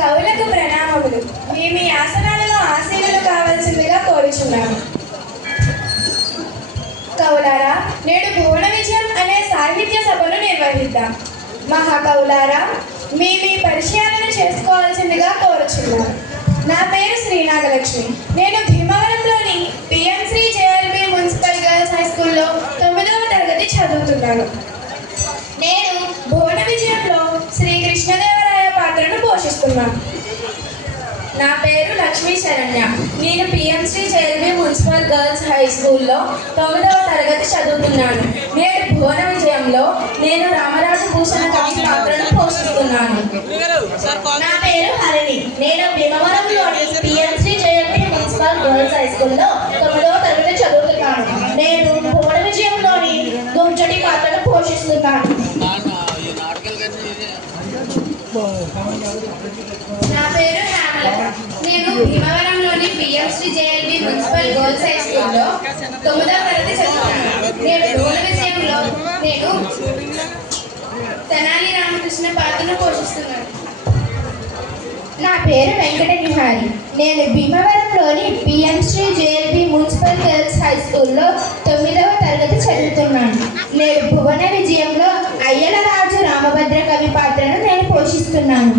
కవులకు ప్రణామములు. మీ మీ ఆసనాలలో ఆశీనులు కావాల్సిందిగా కోరుచున్నాను. కవులారా, నేడు భువన విజయం అనే సాహిత్య సభను నిర్వహిద్దాం. మహాకవులారా, మీ మీ పరిచయాలను చేసుకోవాల్సిందిగా కోరుచున్నాను. నా పేరు శ్రీనాగలక్ష్మి. నేను భీమవరంలోని PM SHRI JLB municipal girls high స్కూల్లో 9వ తరగతి చదువుతున్నాను. నేను భువన విజయంలో శ్రీ కృష్ణదేవరాయ పాత్రను పోషిస్తున్నాను. నా పేరు లక్ష్మీ శరణ్య. నేను PM SHRI JLB municipal girls high స్కూల్లో 9వ తరగతి చదువుతున్నాను. నేడు భువన విజయంలో నేను రామరాజు భూషణ కవి పాత్రను పోషిస్తున్నాను. నా పేరు హరిణి. నేను భీమవరంలోని PM SHRI JLB municipal girls high స్కూల్లో 9వ తరగతి చదువుతున్నాను. నేను భువన విజయంలోని గుంజటి పాత్రను పోషిస్తున్నాను. నా పేరు హేమలత. నేను భీమవరంలోని PM SHRI JLB municipal girls high స్కూల్లో 9వ తరగతి చదువుతున్నాను. నేను భువన విజయంలో నేను తెనాలి రామకృష్ణ పాత్రను పోషిస్తున్నాను. నా పేరు వెంకట నిహారి. నేను భీమవరంలోని PM SHRI JLB municipal girls high స్కూల్లో 9వ తరగతి చదువుతున్నాను. నేను భువన విజయంలో అయ్యలరాజు రామభద్ర కవి పాత్రను నేను పోషిస్తున్నాను.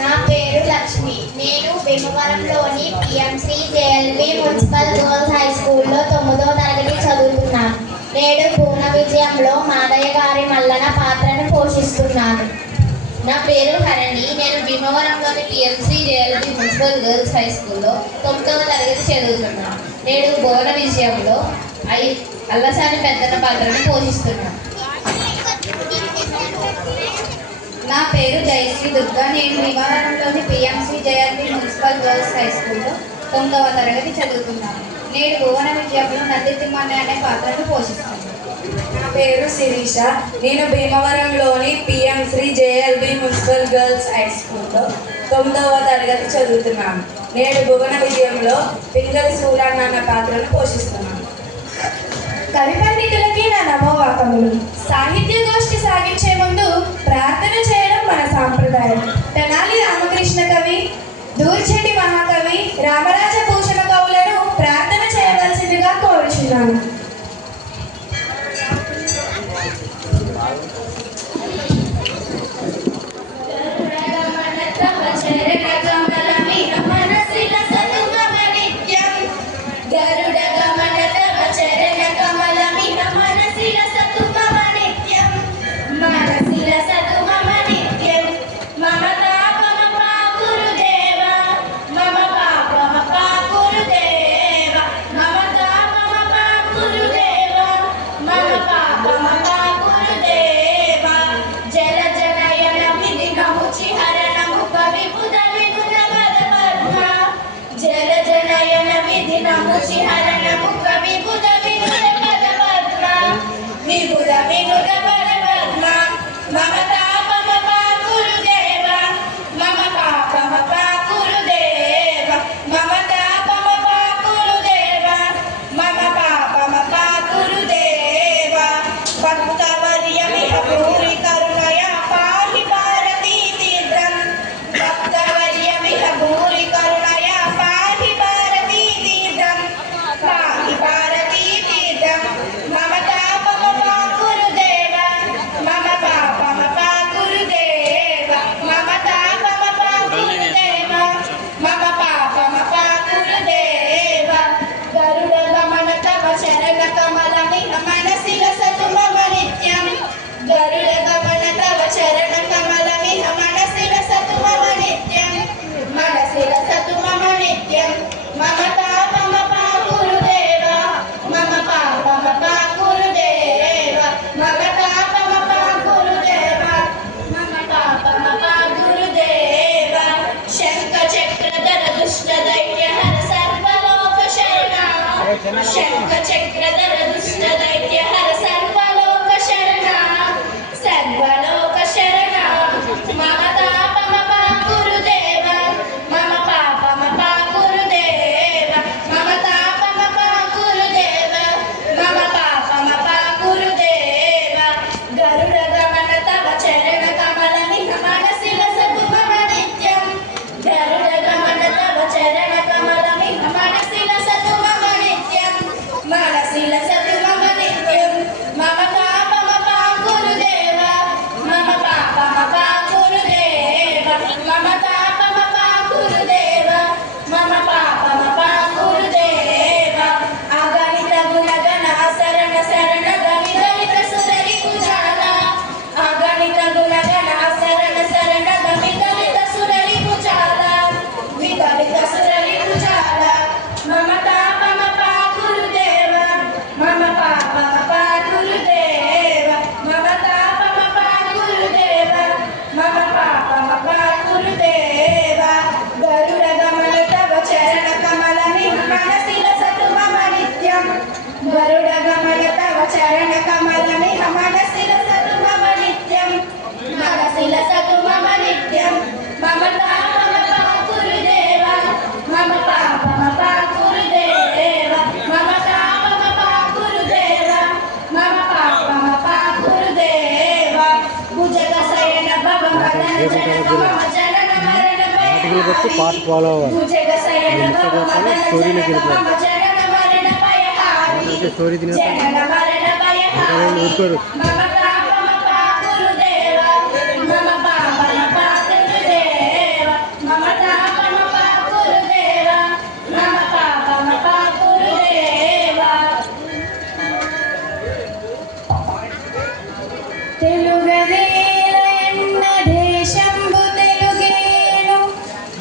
నా పేరు లక్ష్మి. నేను భీమవరంలోని PM SHRI JLB municipal girls high స్కూల్లో 9వ తరగతి చదువుతున్నాను. నేడు భువన విజయంలో మాదయ్య గారి మల్లన పాత్రను పోషిస్తున్నాను. నా పేరు హరణి. నేను భీమవరంలోని PM SHRI JLB municipal girls high స్కూల్లో 9వ తరగతి చదువుతున్నాను. నేడు భువన విజయంలో అల్లసాని పెద్దన పాత్రను పోషిస్తున్నాను. నా పేరు జయశ్రీ దుర్గా. నేను భీమవరంలోని PM SHRI JLB municipal girls high స్కూల్లో 9వ తరగతి చదువుతున్నాను. నేడు భువన విజయంలో నంది తిమ్మన్న అనే పాత్రను పోషిస్తున్నాను. నా పేరు శిరీష. నేను భీమవరంలోని PM SHRI JLB municipal girls high స్కూల్లో 9వ తరగతి చదువుతున్నాను. నేడు భువన విజయంలో పింగళి సూరన్న అన్న పాత్రను పోషిస్తున్నాను. కవి పండితులకి నా నమోవాకములు. సాహిత్య గోష్ఠి సాగించే ముందు ప్రార్థన చేయడం మన సాంప్రదాయం. తెనాలి రామకృష్ణ కవి, దూర్చెటి మహాకవి, రామరాజ భూషణ కవులను ప్రార్థన చేయవలసిందిగా కోరుచున్నాను. అయిపోయిన తర్వాత ఆర్టికల్ బట్టి పార్ట్ ఫాలో అవ్వాలి. స్టోరీలోకి వెళ్ళిపోవాలి. స్టోరీ తినే ఊరుకోరు.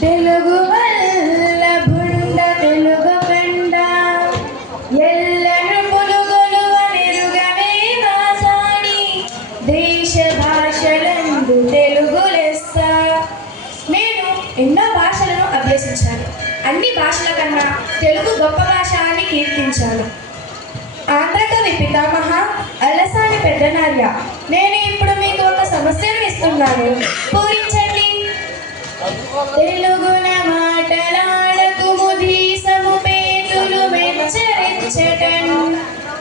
తెలుగు వల్ల బుండ తెలుగు కండ ఎల్లను పులుగొలువనెరుగవే మాసాడి దేశ భాషలందు తెలుగు లెస్స. నేను ఎన్నో భాషలను అభ్యసించాను. అన్ని భాషల కన్నా తెలుగు గొప్ప భాష అని కీర్తించాను. ఆంధ్ర కవి పితామహ అలసాని పెద్దనార్య, నేను ఇప్పుడు మీకు ఒక సమస్యను ఇస్తున్నాను, పూరించండి. తెలుగున మాటలాడకుము దీసము పేతులు మెచ్చరిచ్చటన్.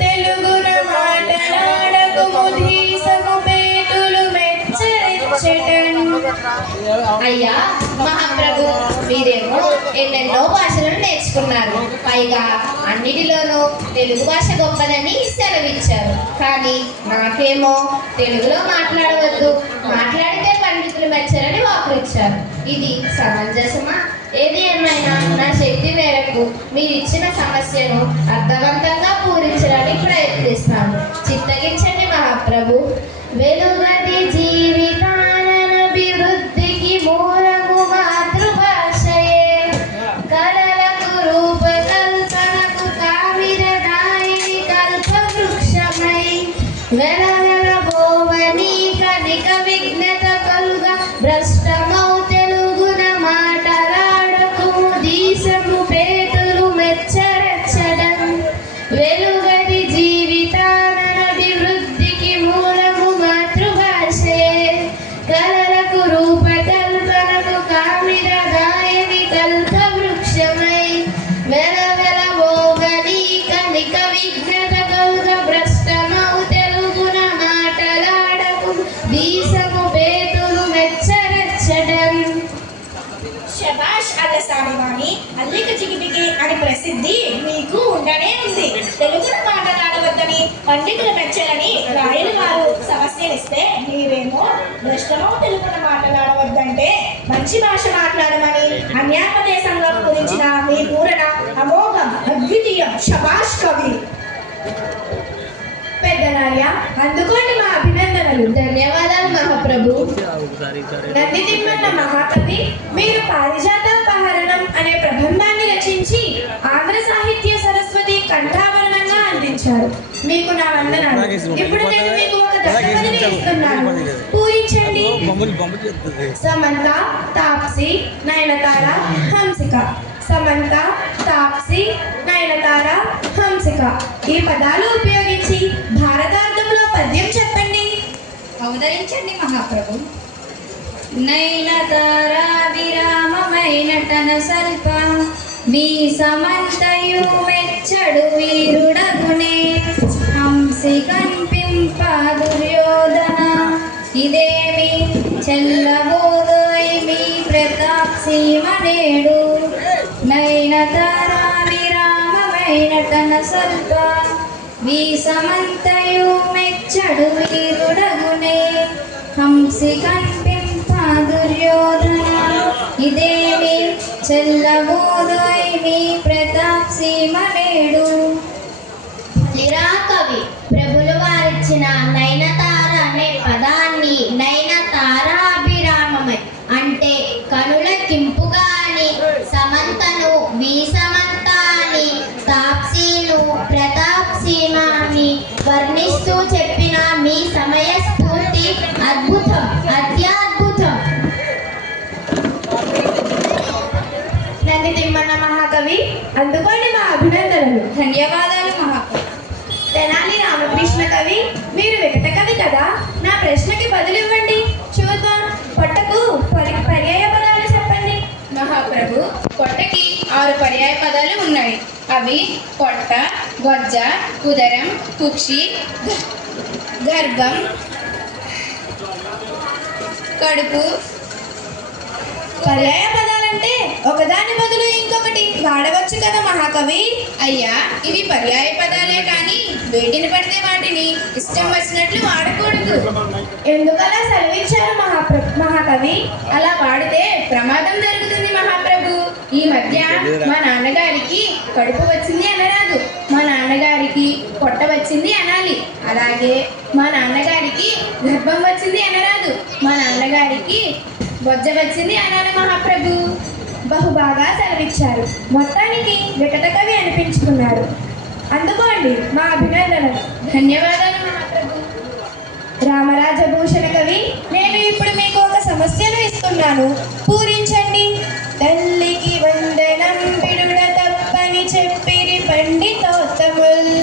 తెలుగున మాటలాడకుము దీసము పేతులు మెచ్చరిచ్చటన్. అయ్యా మహాప్రభు, మీరేమో ఎన్నెన్నో భాషలను నేర్చుకున్నారు. పైగా అన్నిటిలోనూ తెలుగు భాష గొప్పదని సెలవిచ్చారు. కానీ నాకేమో తెలుగులో మాట్లాడవద్దు, మాట్లాడితే పండితులు మెచ్చరని వాకులిచ్చారు. ఇది సమంజసమా? ఏది ఏమైనా నా శక్తి మేరకు మీరిచ్చిన సమస్యను అర్థవంతంగా పూరించడానికి ప్రయత్నిస్తాను. చిత్తగించండి మహాప్రభు. వెలుగది జీవితానభివృద్ధికి మూలము మాతృభాషయే. కళలకు రూపకల్పనకు కావిరదాయిని కల్పవృక్షమై. వెలవెలబోవని కనిక విఘ్నత కలుగ భ్రష్టమౌ తెలుగున మాటలాడకుము దీసము పేతులు మెచ్చరచ్చడం. వెలుగది జీవితానభివృద్ధికి మూలము మాతృభాషయే. కళలకు రూపకల్పనకు కామిరదాయని కల్పవృక్షమై. వెలవెలబోవని కనిక విఘ్నత కలుగ భ్రష్టమౌ తెలుగున మాటలాడకు దీసము పేతులు మెచ్చరచ్చడం. శబాష్ అల్లసానివాణి, అల్లిక చికిటికి అని ప్రసిద్ధి మీకు ఉండనే ఉంది. తెలుగును మాట్లాడవద్దని పండితులు మెచ్చలని రాయలు వారు సమస్యనిస్తే మీరేమో భ్రష్టమో తెలుగును మాట్లాడవద్దంటే మంచి భాష మాట్లాడమని అన్యాపదేశంలో గురించిన మీ పూరణ అమోఘం, అద్వితీయం. శబాష్ కవి. పెద్దనార్య, అందుకోండి మా అభినందనలు. ధన్యవాదాలు మహాప్రభు. నందితిమ్మన్న మహాకవి, మీరు పారిజాతోపహరణం అనే ప్రబంధాన్ని రచించి ఆంధ్ర సాహిత్య సరస్వతి కంఠాభరణంగా అందించారు. మీకు నా వందనాలు. ఇప్పుడు నేను మీకు ఒక దశపదిని ఇస్తున్నాను, పూరించండి. సమంత, తాప్సి, నయనతార, హంసిక. సమంత, తాప్సి, నయనతార, హంసిక ఈ పదాలు ఉపయోగించి భారతార్థంలో పద్యం చెప్పండి. అవతరించండి మహాప్రభు. నయనతారా విరామమైనటన సల్ప మీ సమంతయు మెచ్చడు వీరుడగునే. హంసి కన్పింప దుర్యోధన ఇదేమి చెల్లబోదోయ్ మీ ప్రతాప్సీమనేడు. నయనతారా విరామమైనటన సల్ప మీ సమంతయు మెచ్చడు వీరుడగునే. హంసి కన్పింప దుర్యోధన ఇదేమి చెల్లబోదోయ్ మీ ప్రతాప్సీమనేడు. లిరాకవి ప్రభులు వారిచ్చిన నయనతార అనే పదాన్ని నయనతారాభిరామమై అంటే కనుల కింపుగా అని, సమంతను విసమంత అని, తాప్సీను ప్రతాప్సీమ అని వర్ణిస్తూ చెప్పిన మీ సమయ స్ఫూర్తి అద్భుతం, అత్యద్భుతం. నందితిమ్మన్న మహాకవి, అందుకోండి మా అభినందనలు. ధన్యవాదాలు మహాప్రభు. తెనాలి రామకృష్ణ కవి, మీరు వికట కవి కదా, నా ప్రశ్నకి బదులివ్వండి. చూద్దాం. పొట్టకు పర్యాయ పదాలు చెప్పండి. మహాప్రభు, పొట్టకి 6 పర్యాయ పదాలు ఉన్నాయి. అవి పొట్ట, గొజ్జ, ఉదరం, కుక్షి, గర్భం, కడుపు, పర్యాయ పదాలంటే ఒకదాని బదులు ఇంకొకటి వాడవచ్చు కదా మహాకవి. అయ్యా, ఇవి పర్యాయ పదాలే కానీ వేటిని పడితే వాటిని ఇష్టం వచ్చినట్లు వాడకూడదు. ఎందుకలా సెలవిచ్చారు మహాకవి? అలా వాడితే ప్రమాదం జరుగుతుంది మహాప్రభు. ఈ మధ్య మా నాన్నగారికి కడుపు వచ్చింది అనరాదు, మా నాన్నగారికి పొట్ట వచ్చింది అనాలి. అలాగే మా నాన్నగారికి గర్భం వచ్చింది అనరాదు, మా నాన్నగారికి బొజ్జ వచ్చింది అనాలి మహాప్రభు. బహుబాగా సెలవిచ్చారు. మొత్తానికి వికట కవి అనిపించుకున్నారు. అందుకోండి మా అభినందనలు. ధన్యవాదాలు మహాప్రభు. రామరాజభూషణ కవి, నేను ఇప్పుడు మీకు ఒక సమస్యను ఇస్తున్నాను, పూరించండి. తల్లికి వందనం బిడుడ తప్పని చెప్పిరి పండితోత్తముల్.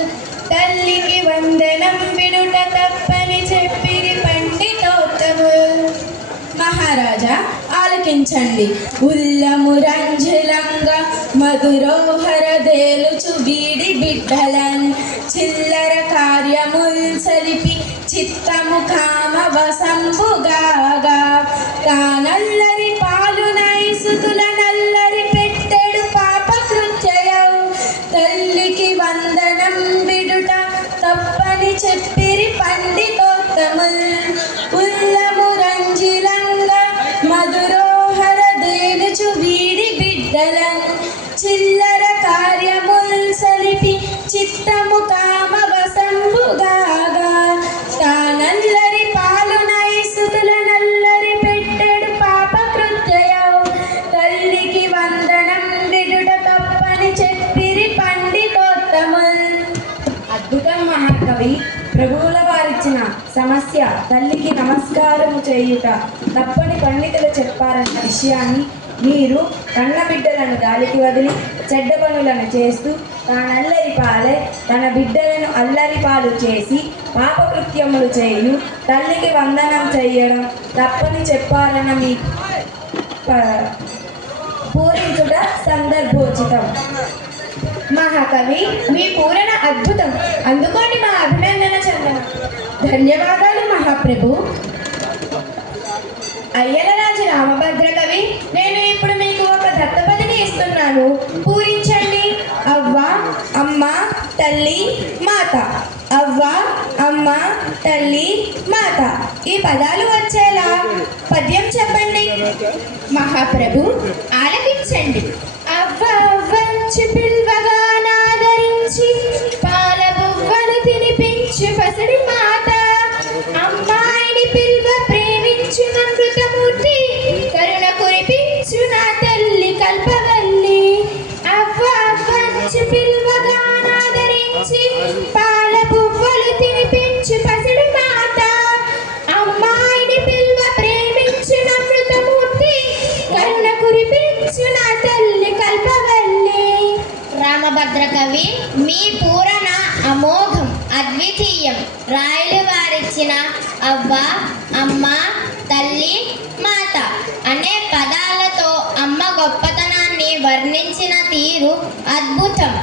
తల్లికి వందనం బిడుట తప్పని చెప్పిరి పండితోత్తముల్. మహారాజా ఆలకించండి. ఉల్లము రంజలంగా మధురోహర దేలుచు వీడి బిడ్డలన్ చిల్లర కార్యముల్ సలిపి చిత్తము కామ వసంబుగాగా తానల్లరి పాలు నైసుతుల నల్లరి పెట్టెడు పాప కృత్యయౌ. తల్లికి వందనం బిడుట తప్పని చెప్పిరి పండితోత్తముల్. ఉల్లము రంజిలంగా మధురోహర దేలుచు వీడి బిడ్డలన్ చిల్లర కార్యముల్ సలిపి చిత్తము కామ వసంబుగాగా తానల్లరి పాలు నైసుతుల నల్లరి పెట్టెడు పాప కృత్యయౌ. తల్లికి వందనం బిడుట తప్పని చెప్పిరి పండితోత్తముల్. అద్భుతం మహాకవి. ప్రభువుల వారిచ్చిన సమస్య తల్లికి నమస్కారము చేయుట తప్పని పండితులు చెప్పారన్న విషయాన్ని మీరు కన్న బిడ్డలను గాలికి వదిలి చెడ్డ పనులను చేస్తూ తానల్లరి పాలై తన బిడ్డలను అల్లరి పాలు చేసి పాపకృత్యములు చేయు తల్లికి వందనం చేయడం తప్పని చెప్పారన్న మీ పూరించుట సందర్భోచితం. మహాకవి, మీ పూరణ అద్భుతం. అందుకోండి మా అభినందన చందనం. ధన్యవాదాలు మహాప్రభు. అయ్యలరాజు రామభద్ర కవి, నేను ఇప్పుడు మీకు ఒక దత్తపదిని ఇస్తున్నాను, పూరించండి. అవ్వ, అమ్మ, తల్లి, మాత. అవ్వ, అమ్మ, తల్లి, మాత. ఈ పదాలు వచ్చేలా పద్యం చెప్పండి. మహాప్రభు ఆలకించండి. అవ్వ అవ్వంచి పిల్వగా నాదరించి పాల బువ్వలు తినిపించు పసిడి మాత. అమ్మాయిని పిల్వ ప్రేమించు అమృతమూర్తి కరుణ కురిపించు నా తల్లి కల్పవల్లి. అవ్వ అవ్వంచి పిల్వగా నాదరించి పాల బువ్వలు తినిపించు పసిడి మాత. అమ్మాయిని పిల్వ ప్రేమించు అమృతమూర్తి కరుణ కురిపించు నా తల్లి కల్పవల్లి. రామభద్ర కవి, మీ పూరణ అమోఘం, అద్వితీయం. రాయలు వారిచ్చిన అవ్వ, అమ్మ, తల్లి, మాత అనే పదాలతో అమ్మ గొప్పతనాన్ని వర్ణించిన తీరు అద్భుతం.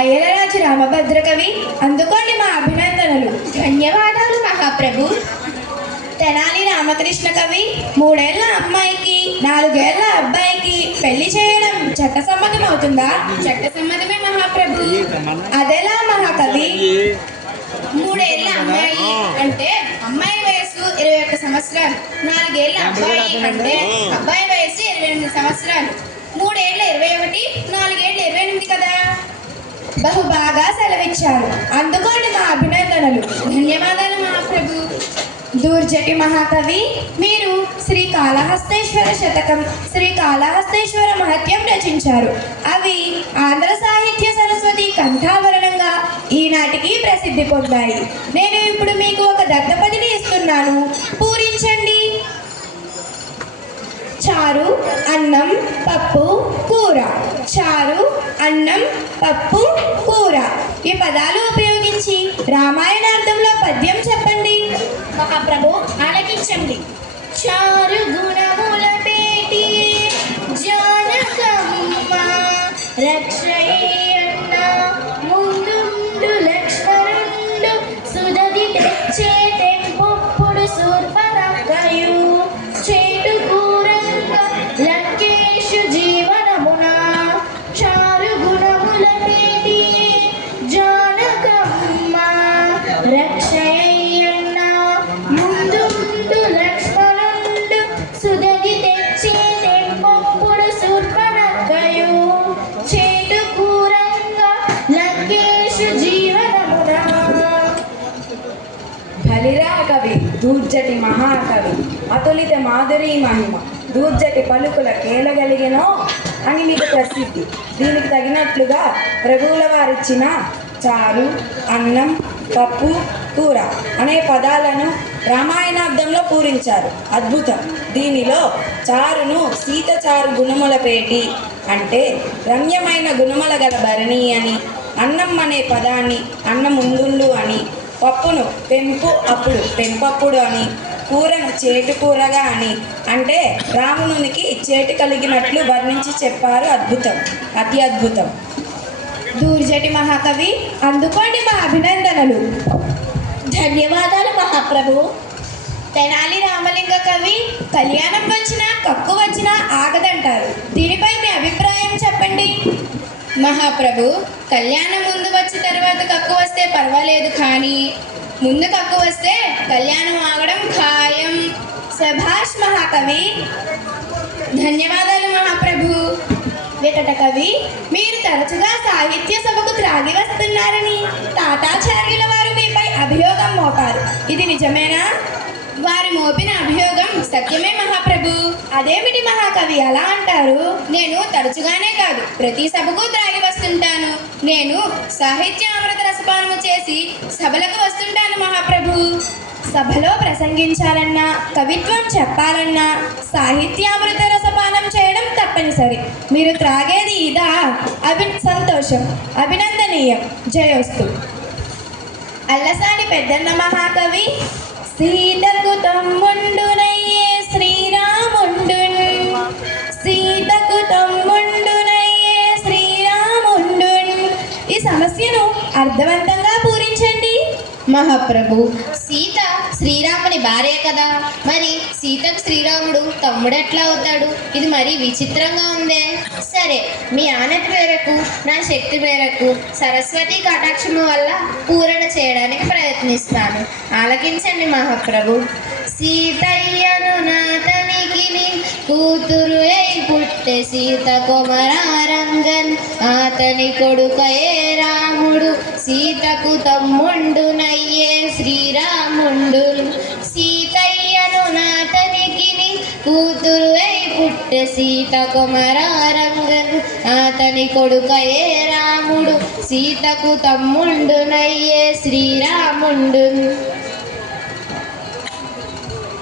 అయ్యలరాజు రామభద్ర కవి, అందుకోండి మా అభినందనలు. ధన్యవాదాలు మహాప్రభు. తెనాలి రామకృష్ణ కవి, 3 ఏళ్ల అమ్మాయికి 4 ఏళ్ల అబ్బాయికి పెళ్లి చేయడం చట్టసమ్మతం అవుతుందా? చట్టసమ్మతమే మహాప్రభు. అదెలా మహాకవి? 3 ఏళ్ల అమ్మాయి అంటే అమ్మాయి వయసు 21 సంవత్సరాలు, 4 ఏళ్ల అబ్బాయి అంటే అబ్బాయి వయసు 28 సంవత్సరాలు. 3 ఏళ్ల 21, 4 ఏళ్ల 28 కదా. బహుబాగా సెలవిచ్చారు. అందుకోండి మా అభినందనలు. ధన్యవాదాలు మహాప్రభు. దూర్జటి మహాకవి, మీరు శ్రీకాళహస్తేశ్వర శతకం, శ్రీకాళహస్తేశ్వర మహత్యం రచించారు. అవి ఆంధ్ర సాహిత్య సరస్వతి కంఠాభరణంగా ఈనాటికి ప్రసిద్ధి పొందాయి. నేను ఇప్పుడు మీకు ఒక దత్తపదిని ఇస్తున్నాను, పూరించండి. చారు, అన్నం, పప్పు, కూర. చారు, అన్నం, పప్పు, కూర. ఈ పదాలు ఉపయోగించి రామాయణార్థంలో పద్యం చెప్పండి. మహాప్రభు ఆలకించండి. చారు గుణముల పేటి జానకమ్మ రక్షయ్యన్న ముందుండు లక్ష్మణుండు సుదది తెచ్చే తెంపొప్పుడు శూర్పణఖయు. బలిరా కవి దూర్జటి మహాకవి అతులిత మాధురీ మహిమ దూర్జటి పలుకుల కేలగలిగెనో అని మీకు ప్రసిద్ధి. దీనికి తగినట్లుగా ప్రభువుల వారిచ్చిన చారు, అన్నం, పప్పు, కూర అనే పదాలను రామాయణార్థంలో పూరించారు. అద్భుతం. దీనిలో చారును సీత చారు గుణములపేటి అంటే రమ్యమైన గుణముల గల భరణి అని, అన్నం అనే పదాన్ని అన్నముందుండు అని, పప్పును పెంపు అప్పుడు పెంపప్పుడు అని, కూరను చేటు కూరగా అని అంటే రావణునికి చేటు కలిగినట్లు వర్ణించి చెప్పారు. అద్భుతం, అతి అద్భుతం. దూర్జటి మహాకవి, అందుకోండి మా అభినందనలు. ధన్యవాదాలు మహాప్రభు. తెనాలి రామలింగ కవి, కళ్యాణం వచ్చినా కక్కు వచ్చినా ఆగదంటారు. దీనిపై మీ అభిప్రాయం చెప్పండి. మహాప్రభు, కళ్యాణం ముందు వచ్చి తర్వాత కక్కు వస్తే పర్వాలేదు, కానీ ముందు కక్కు వస్తే కళ్యాణం ఆగడం ఖాయం. సభాష్ మహాకవి. ధన్యవాదాలు మహాప్రభు. వికట కవి, మీరు తరచుగా సాహిత్య సభకు త్రాగి వస్తున్నారని తాతాచార్యుల వారు మీపై అభియోగం మోపారు. ఇది నిజమేనా? వారు మోపిన అభియోగం సత్యమే మహాప్రభు. అదేమిటి మహాకవి అలా అంటారు? నేను తరచుగానే కాదు, ప్రతి సభకు త్రాగి వస్తుంటాను. నేను సాహిత్య అమృత రసపానము చేసి సభలకు వస్తుంటాను మహాప్రభు. సభలో ప్రసంగించాలన్నా, కవిత్వం చెప్పాలన్నా సాహిత్యామృత రసపానం చేయడం తప్పనిసరి. మీరు త్రాగేది ఇదా? సంతోషం, అభినందనీయం, జయోస్తు. అల్లసాని పెద్దన్న మహాకవి, సీతకు తమ్ముండునయ్యే శ్రీరాముండు, సీతకు తమ్ముండునయ్యే శ్రీరాముండు. ఈ సమస్యను అర్థవంతంగా పూరించండి. మహాప్రభు, సీత శ్రీరాముని భార్య కదా, మరి సీతకు శ్రీరాముడు తమ్ముడు ఎట్లా అవుతాడు? ఇది మరీ విచిత్రంగా ఉందే. సరే, మీ ఆనతి మేరకు, నా శక్తి మేరకు సరస్వతి కటాక్షము వల్ల పూరణ చేయడానికి ప్రయత్నిస్తాను. ఆలకించండి మహాప్రభు. సీతయ్యను నాతనికి కూతురు అయి పుట్టె సీత కొమరారంగన్, అతని కొడుకయే రాముడు, సీతకు తమ్ముండునయ్యే శ్రీరాముండు. సీతయ్యను నాతనికి కూతురు అయి పుట్టె సీత కొమరారంగన్, అతని కొడుకయే రాముడు, సీతకు తమ్ముండునయ్యే శ్రీరాముండు.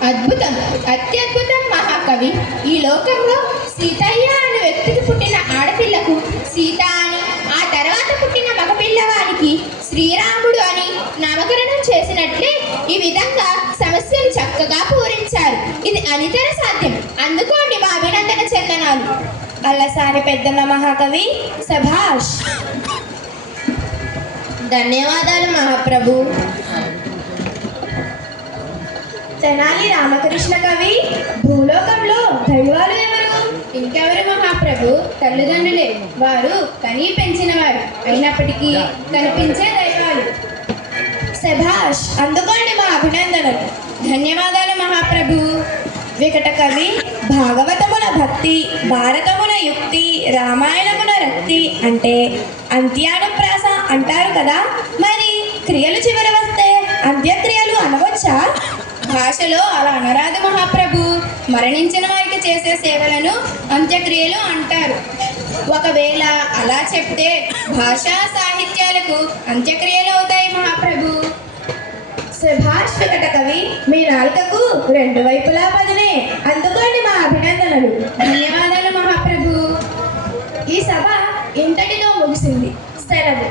అద్భుతం, అత్యద్భుతం మహాకవి. ఈ లోకంలో సీతయ్య అనే వ్యక్తికి పుట్టిన ఆడపిల్లకు సీత అని, ఆ తర్వాత పుట్టిన మగపిల్లవానికి శ్రీరాముడు అని నామకరణం చేసినట్లే ఈ విధంగా సమస్యను చక్కగా పూరించారు. ఇది అనితర సాధ్యం. అందుకోండి మా అభినందన చందనాలు. అల్లసాని పెద్దన్న మహాకవి, సభాష్. ధన్యవాదాలు మహాప్రభు. తెనాలి రామకృష్ణ కవి, భూలోకంలో దైవాలు ఎవరు? ఇంకెవరు మహాప్రభు? తల్లిదండ్రులే. వారు కనీ పెంచిన వారు, అయినప్పటికీ కనిపించే దైవాలు. సభాష్, అందుకోండి మా అభినందనలు. ధన్యవాదాలు మహాప్రభు. వికట కవి, భాగవతమున భక్తి, భారతమున యుక్తి, రామాయణమున రక్తి అంటే అంత్యానుప్రాస అంటారు కదా, మరి క్రియలు చివర వస్తే అంత్యక్రియలు అనవచ్చా? భాషలో అలా అనరాదు మహాప్రభు. మరణించిన వారికి చేసే సేవలను అంత్యక్రియలు అంటారు. ఒకవేళ అలా చెప్తే భాషా సాహిత్యాలకు అంత్యక్రియలు అవుతాయి మహాప్రభు. సుభాష్ వికట కవి, మీ నాలుకకు రెండు వైపులా పదినే. అందుకోండి మా అభినందనలు. ధన్యవాదాలు మహాప్రభు. ఈ సభ ఇంతటితో ముగిసింది. సెలవు.